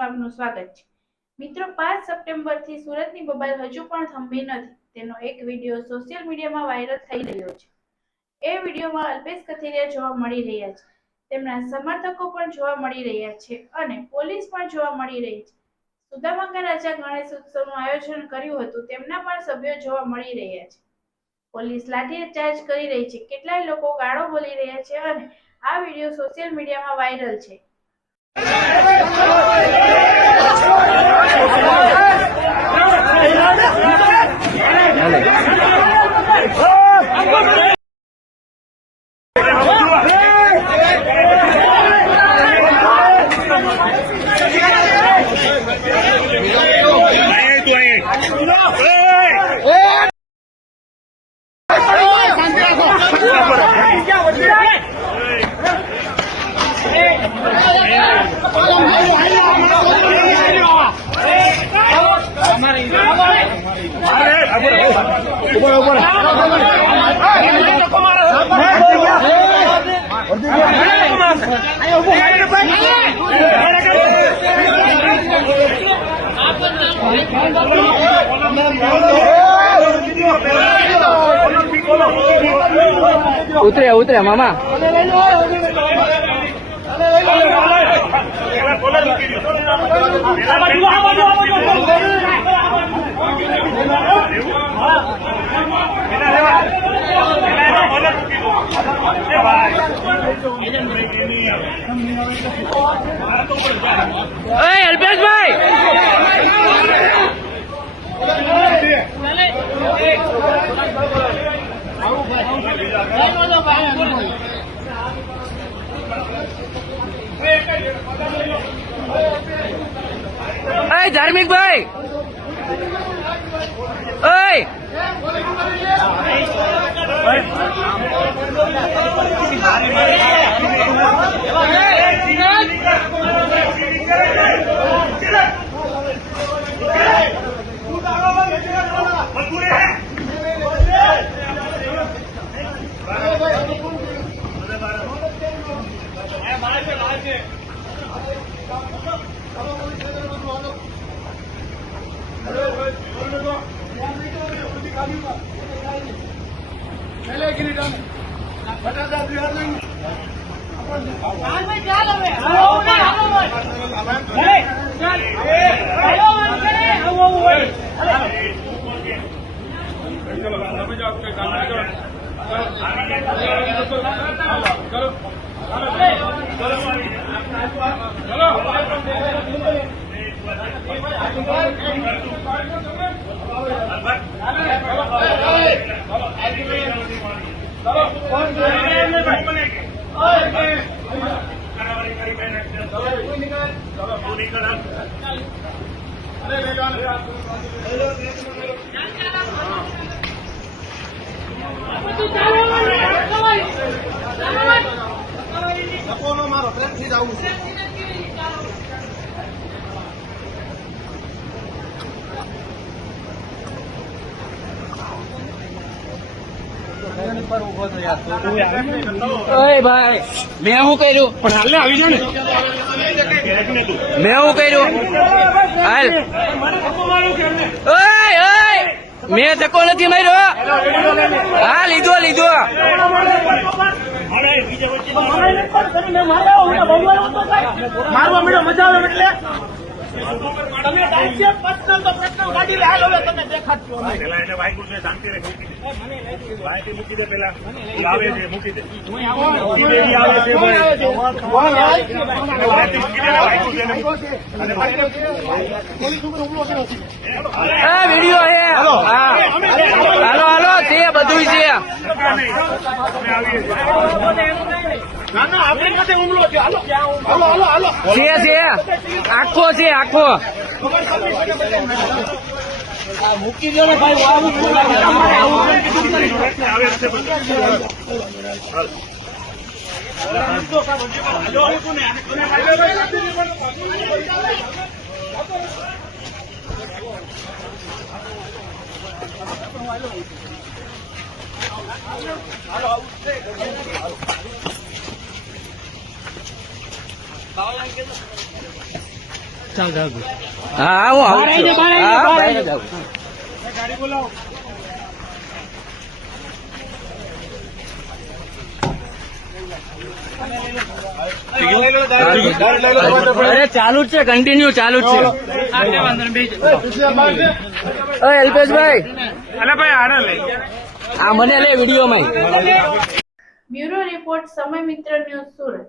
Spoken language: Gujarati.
ન્યૂઝમાં આપનું સ્વાગત છે। મિત્રો, 5 સપ્ટેમ્બરથી સુરતની બબાલ હજુ પણ થંભી નથી। તેનો એક વિડીયો સોશિયલ મીડિયામાં વાયરલ થઈ રહ્યો છે। એ વિડીયોમાં અલ્પેશ કથિરિયા જોવા મળી રહ્યા છે। તેમના સમર્થકો પણ જોવા મળી રહ્યા છે અને પોલીસ પણ જોવા મળી રહી છે। સુદામા રાજા ગણેશ ઉત્સવનું આયોજન કર્યું હતું, તેમના પણ સભ્યો જોવા મળી રહ્યા છે। પોલીસ લાઠીચાર્જ કરી રહી છે, કેટલાય લોકો ગાળો બોલી રહ્યા છે અને આ વિડીયો સોશિયલ મીડિયામાં વાયરલ છે। उतरे उतरे मामा अल्पेश भाई धार्मिक भाई भाई मैं हूँ करू मैं हूँ करू हाल मैं धक्को नहीं मार्यो हाँ लीधो लीधो वीडियो है हालो हालो છે બધું છે આખો છે આખો મૂકી દો ને ભાઈ હા હું આવું છું. હા, બહાર જ આવું. અરે ચાલુ જ છે, કન્ટિન્યુ ચાલુ જ છે. ઓય અલ્પેશભાઈ, આ મને લે વિડીયોમાં. બ્યુરો રિપોર્ટ, સમય મિત્ર ન્યૂઝ, સુરત.